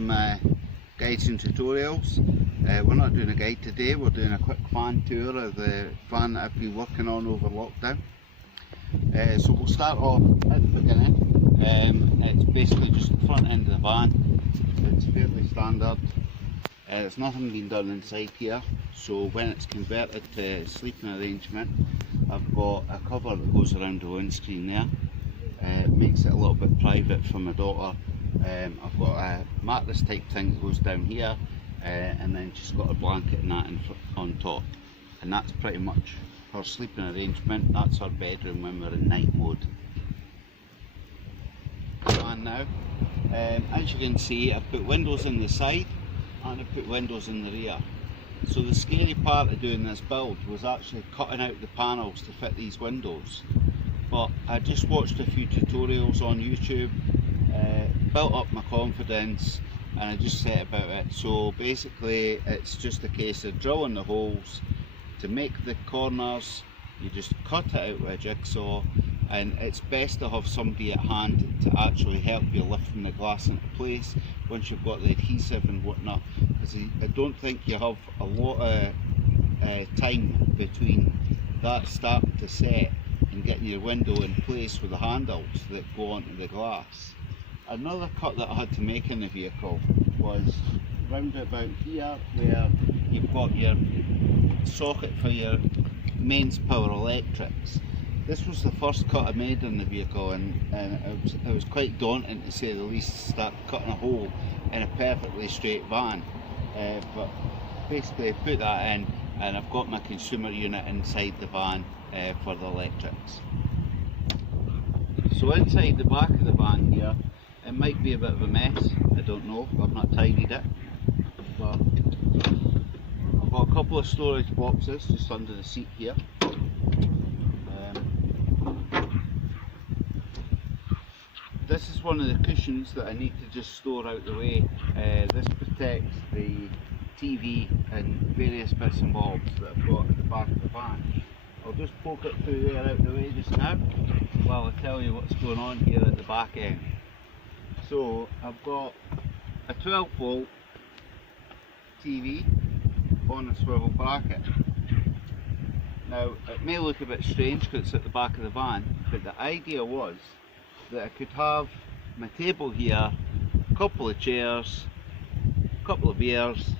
to my guides and tutorials. We're not doing a guide today, we're doing a quick van tour of the van that I've been working on over lockdown. So we'll start off at the beginning. It's basically just the front end of the van. It's fairly standard. There's nothing been done inside here, so when it's converted to sleeping arrangement, I've got a cover that goes around the windscreen there. It makes it a little bit private for my daughter. I've got a mattress type thing that goes down here, and then she's got a blanket and that on top, and that's pretty much her sleeping arrangement. That's her bedroom when we're in night mode. And now, as you can see, I've put windows in the side and I've put windows in the rear. So the scary part of doing this build was actually cutting out the panels to fit these windows. But I just watched a few tutorials on YouTube, built up my confidence, and I just set about it. So basically it's just a case of drilling the holes. To make the corners, you just cut it out with a jigsaw, and it's best to have somebody at hand to actually help you lifting the glass into place once you've got the adhesive and whatnot, because I don't think you have a lot of time between that starting to set and getting your window in place with the handles that go onto the glass. Another cut that I had to make in the vehicle was round about here where you've got your socket for your mains power electrics. This was the first cut I made in the vehicle, and it was quite daunting to say the least, to start cutting a hole in a perfectly straight van. But basically I put that in, and I've got my consumer unit inside the van for the electrics. So inside the back of the van here, it might be a bit of a mess, I don't know, I've not tidied it, but I've got a couple of storage boxes just under the seat here. This is one of the cushions that I need to just store out the way. This protects the TV and various bits and bobs that I've got at the back of the van. I'll just poke it through there out the way just now while I tell you what's going on here at the back end. So I've got a 12-volt TV on a swivel bracket. Now it may look a bit strange because it's at the back of the van, but the idea was that I could have my table here, a couple of chairs, a couple of beers,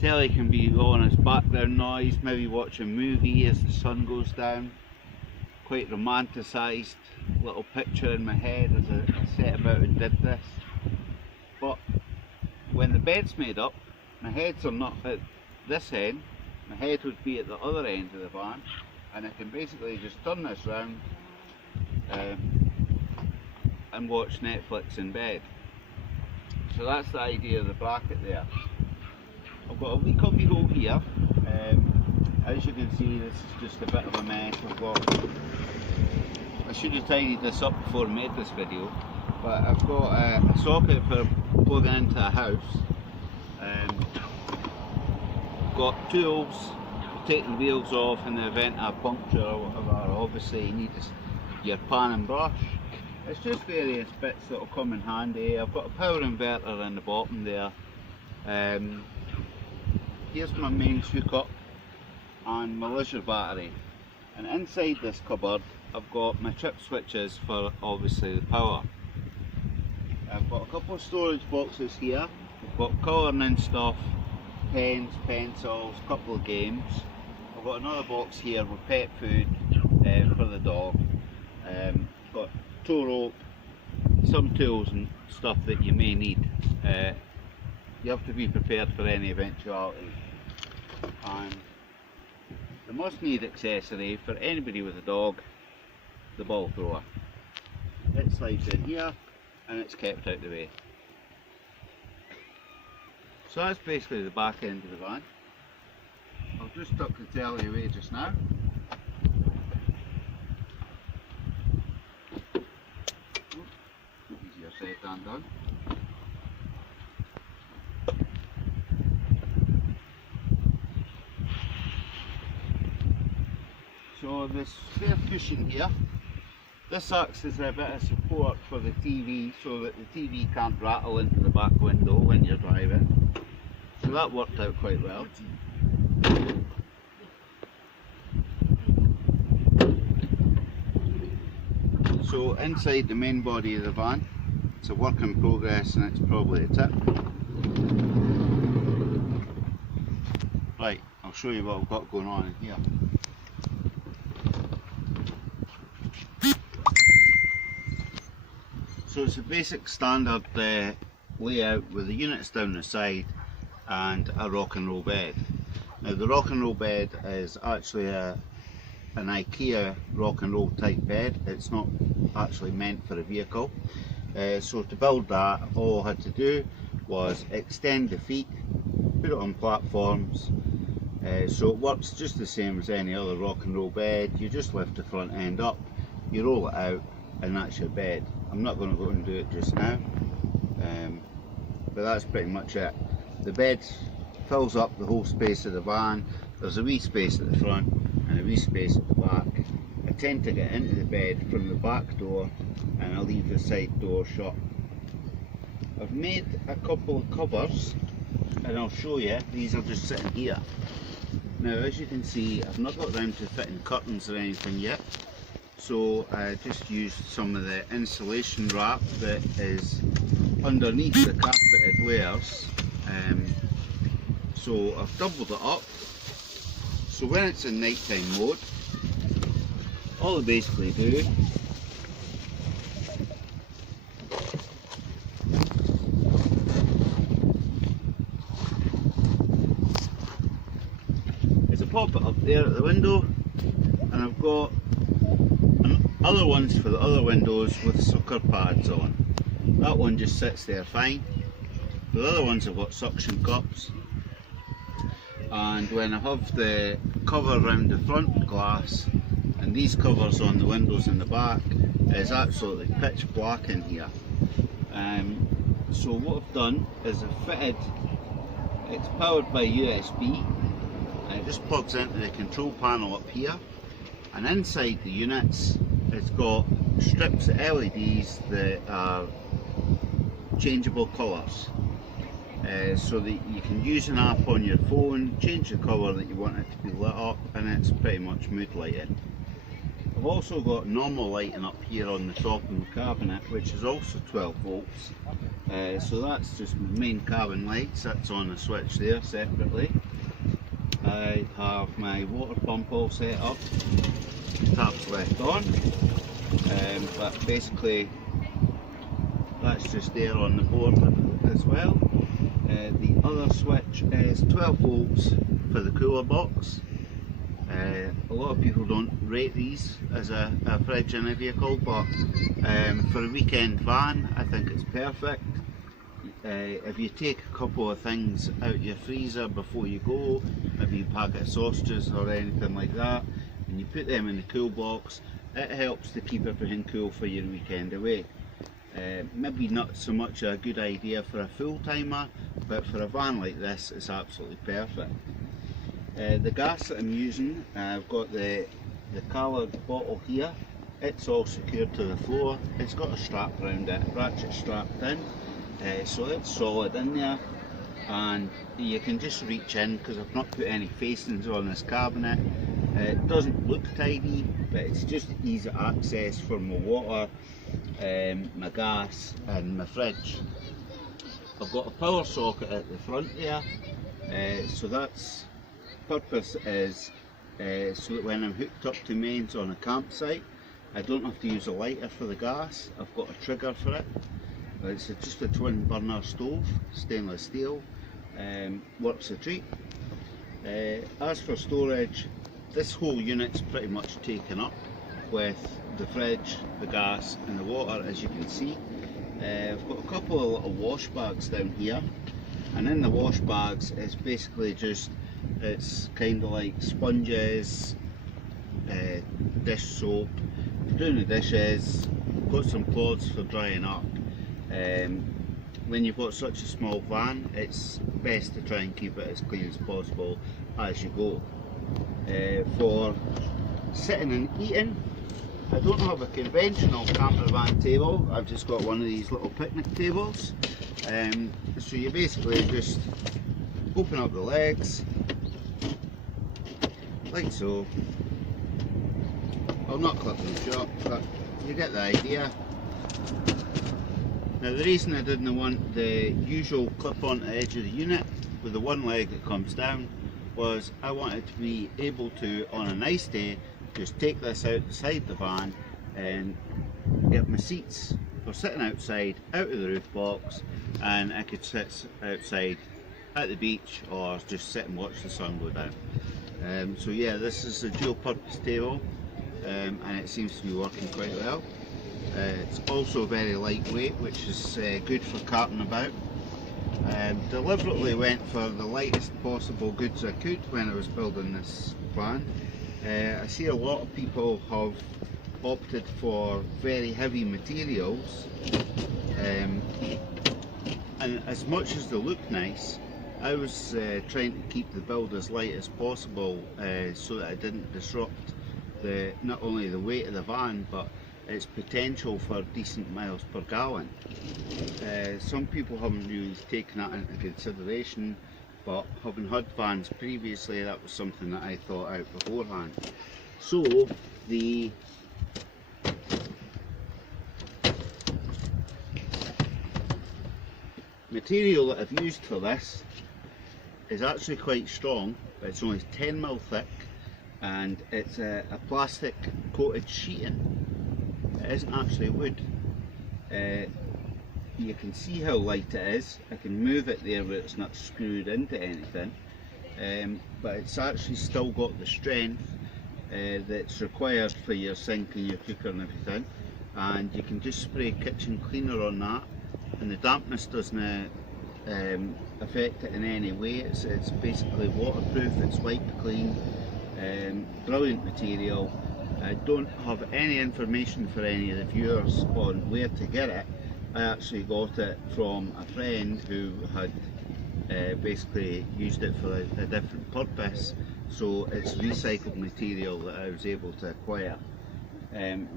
telly can be on as background noise, maybe watch a movie as the sun goes down. Quite romanticised little picture in my head as I set about and did this. But when the bed's made up, my heads are not at this end, my head would be at the other end of the van, and I can basically just turn this round and watch Netflix in bed. So that's the idea of the bracket there. I've got a wee cubby hole here. As you can see, this is just a bit of a mess. I should have tidied this up before I made this video, but I've got a socket for plugging into a house. I've got tools to take the wheels off in the event of a puncture or whatever. Obviously you need your pan and brush. It's just various bits that will come in handy. I've got a power inverter in the bottom there. Here's my mains hookup and my leisure battery. And inside this cupboard I've got my trip switches for obviously the power. I've got a couple of storage boxes here. I've got colouring in stuff, pens, pencils, a couple of games. I've got another box here with pet food for the dog. Got tow rope, some tools and stuff that you may need. You have to be prepared for any eventuality. And the must need accessory for anybody with a dog, the ball thrower. It slides in here and it's kept out the way. So that's basically the back end of the van. I'll just tuck the telly away just now. Easier said than done. So this spare cushion here This acts as a bit of support for the TV so that the TV can't rattle into the back window when you're driving. So that worked out quite well. So inside the main body of the van, it's a work in progress and it's probably a tip. Right, I'll show you what I've got going on in here. So it's a basic standard layout with the units down the side and a rock and roll bed. Now the rock and roll bed is actually an IKEA rock and roll type bed. It's not actually meant for a vehicle. So to build that, all I had to do was extend the feet, put it on platforms. So it works just the same as any other rock and roll bed. You just lift the front end up, you roll it out, and that's your bed. I'm not going to go and do it just now, but that's pretty much it. The bed fills up the whole space of the van. There's a wee space at the front and a wee space at the back. I tend to get into the bed from the back door and I leave the side door shut. I've made a couple of covers and I'll show you. These are just sitting here. Now as you can see, I've not got around to fitting curtains or anything yet, so I just used some of the insulation wrap that is underneath the carpeted layers. So I've doubled it up, so when it's in nighttime mode, all I basically do is I pop it up there at the window, and I've got other ones for the other windows with sucker pads on. That one just sits there fine. For the other ones I've got suction cups, and when I have the cover around the front glass and these covers on the windows in the back, it's absolutely pitch black in here. So what I've done is I've fitted, it's powered by USB, and it just plugs into the control panel up here, and inside the units it's got strips of LEDs that are changeable colours, so that you can use an app on your phone, change the colour that you want it to be lit up, and it's pretty much mood lighting. I've also got normal lighting up here on the top of the cabinet, which is also 12 volts, so that's just my main cabin lights. That's on a switch there separately. I have my water pump all set up, taps left on, but basically that's just there on the board as well. The other switch is 12 volts for the cooler box. A lot of people don't rate these as a fridge in a vehicle, but for a weekend van I think it's perfect. If you take a couple of things out your freezer before you go, maybe a packet of sausages or anything like that, and you put them in the cool box, it helps to keep everything cool for your weekend away. Maybe not so much a good idea for a full timer, but for a van like this it's absolutely perfect. The gas that I'm using, I've got the coloured bottle here. It's all secured to the floor. It's got a strap around it, ratchet strapped in, so it's solid in there, and you can just reach in because I've not put any facings on this cabinet. It doesn't look tidy, but it's just easy access for my water, my gas and my fridge. I've got a power socket at the front there, so that's purpose is so that when I'm hooked up to mains on a campsite, I don't have to use a lighter for the gas. I've got a trigger for it. It's just a twin burner stove, stainless steel, works a treat. As for storage, this whole unit's pretty much taken up with the fridge, the gas and the water, as you can see. I've got a couple of little wash bags down here, and in the wash bags it's basically just, it's kind of like sponges, dish soap, doing the dishes, got some clothes for drying up. When you've got such a small van, it's best to try and keep it as clean as possible as you go. For sitting and eating, I don't have a conventional camper van table, I've just got one of these little picnic tables. So you basically just open up the legs, like so. I'll not clip them shut, but you get the idea. Now the reason I didn't want the usual clip on the edge of the unit with the one leg that comes down was I wanted to be able to, on a nice day, just take this out the side of the van and get my seats for sitting outside, out of the roof box, and I could sit outside at the beach or just sit and watch the sun go down. So yeah, this is a dual purpose table, and it seems to be working quite well. It's also very lightweight, which is good for carting about. Deliberately went for the lightest possible goods I could when I was building this van. I see a lot of people have opted for very heavy materials, and as much as they look nice, I was trying to keep the build as light as possible so that I didn't disrupt not only the weight of the van but its potential for decent miles per gallon. Some people haven't really taken that into consideration, but having had vans previously, that was something that I thought out beforehand. So the material that I've used for this is actually quite strong, but it's only 10mm thick, and it's a plastic coated sheeting. It isn't actually wood. You can see how light it is. I can move it there where it's not screwed into anything, but it's actually still got the strength that's required for your sink and your cooker and everything. And you can just spray kitchen cleaner on that, and the dampness doesn't affect it in any way. It's basically waterproof, it's wipe clean, brilliant material. I don't have any information for any of the viewers on where to get it. I actually got it from a friend who had basically used it for a different purpose, so it's recycled material that I was able to acquire,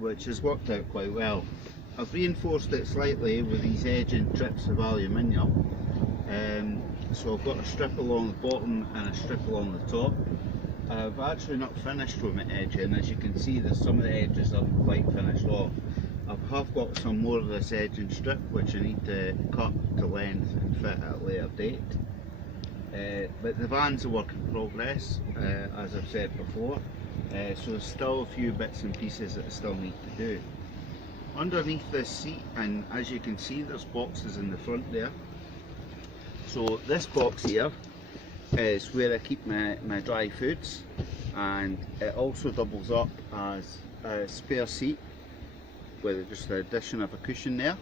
which has worked out quite well. I've reinforced it slightly with these edging strips of aluminium, so I've got a strip along the bottom and a strip along the top. I've actually not finished with my edging. As you can see, there's some of the edges aren't quite finished off. I have got some more of this edging strip which I need to cut to length and fit at a later date. But the van's a work in progress, as I've said before, so there's still a few bits and pieces that I still need to do. Underneath this seat, and as you can see, there's boxes in the front there. So this box here is where I keep my dry foods, and it also doubles up as a spare seat with just the addition of a cushion there.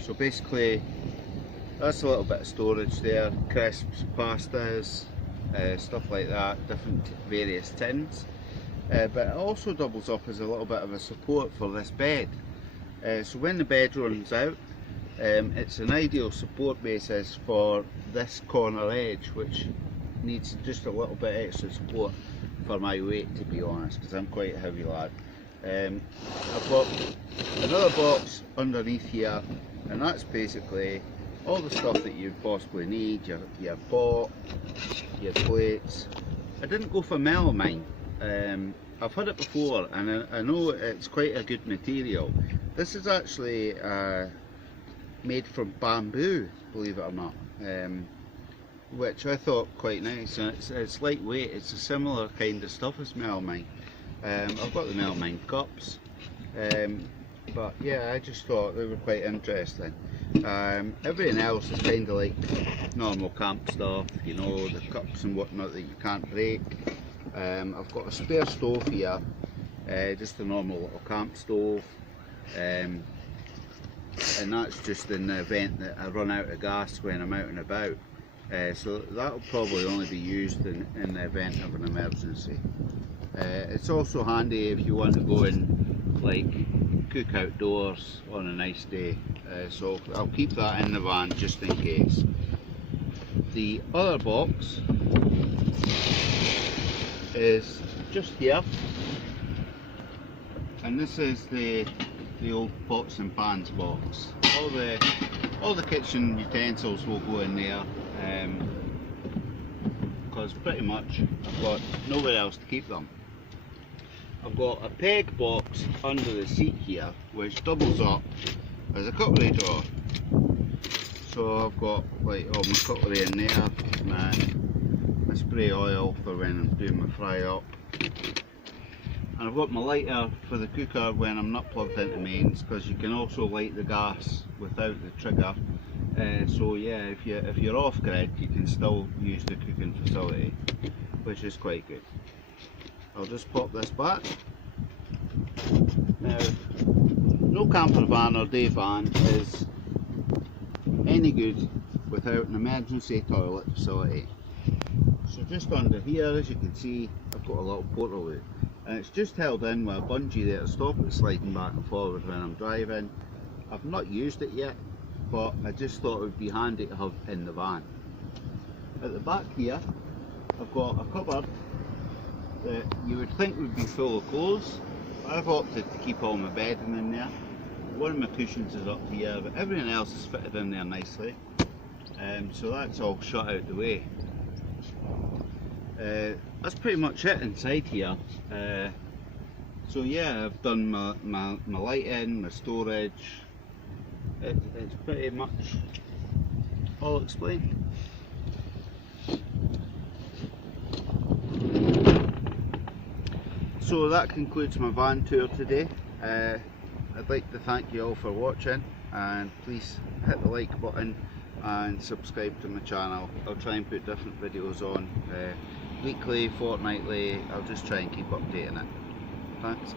So basically that's a little bit of storage there, crisps, pastas, stuff like that, different various tins. But it also doubles up as a little bit of a support for this bed. So when the bed runs out, it's an ideal support basis for this corner edge, which needs just a little bit extra support for my weight, to be honest, because I'm quite a heavy lad. I've got another box underneath here, and that's basically all the stuff that you possibly need, your pot, your plates. I didn't go for melamine. I've had it before, and I know it's quite a good material. This is actually made from bamboo, believe it or not, which I thought quite nice, and it's lightweight. It's a similar kind of stuff as melamine. I've got the melamine cups, but yeah, I just thought they were quite interesting. Everything else is kind of like normal camp stuff, you know, the cups and whatnot that you can't break. I've got a spare stove here, just a normal little camp stove, and that's just in the event that I run out of gas when I'm out and about. So that'll probably only be used in the event of an emergency. It's also handy if you want to go and like cook outdoors on a nice day, so I'll keep that in the van just in case. The other box is just here, and this is the old pots and pans box. All the kitchen utensils will go in there, because pretty much I've got nowhere else to keep them. I've got a peg box under the seat here which doubles up as a cutlery drawer. So I've got like all my cutlery in there, and my spray oil for when I'm doing my fry up. And I've got my lighter for the cooker when I'm not plugged into mains, because you can also light the gas without the trigger. So yeah, if you're off grid, you can still use the cooking facility, which is quite good. I'll just pop this back. Now, no camper van or day van is any good without an emergency toilet facility. So just under here, as you can see, I've got a little portal loop, and it's just held in with a bungee there to stop it sliding back and forward when I'm driving. I've not used it yet, but I just thought it would be handy to have in the van. At the back here, I've got a cupboard that you would think would be full of clothes. I've opted to keep all my bedding in there. One of my cushions is up here, but everything else is fitted in there nicely. So that's all shut out the way. That's pretty much it inside here. So yeah, I've done my lighting, my storage. It's pretty much all explained. So that concludes my van tour today. I'd like to thank you all for watching, and please hit the like button and subscribe to my channel. I'll try and put different videos on weekly, fortnightly. I'll just try and keep updating it. Thanks.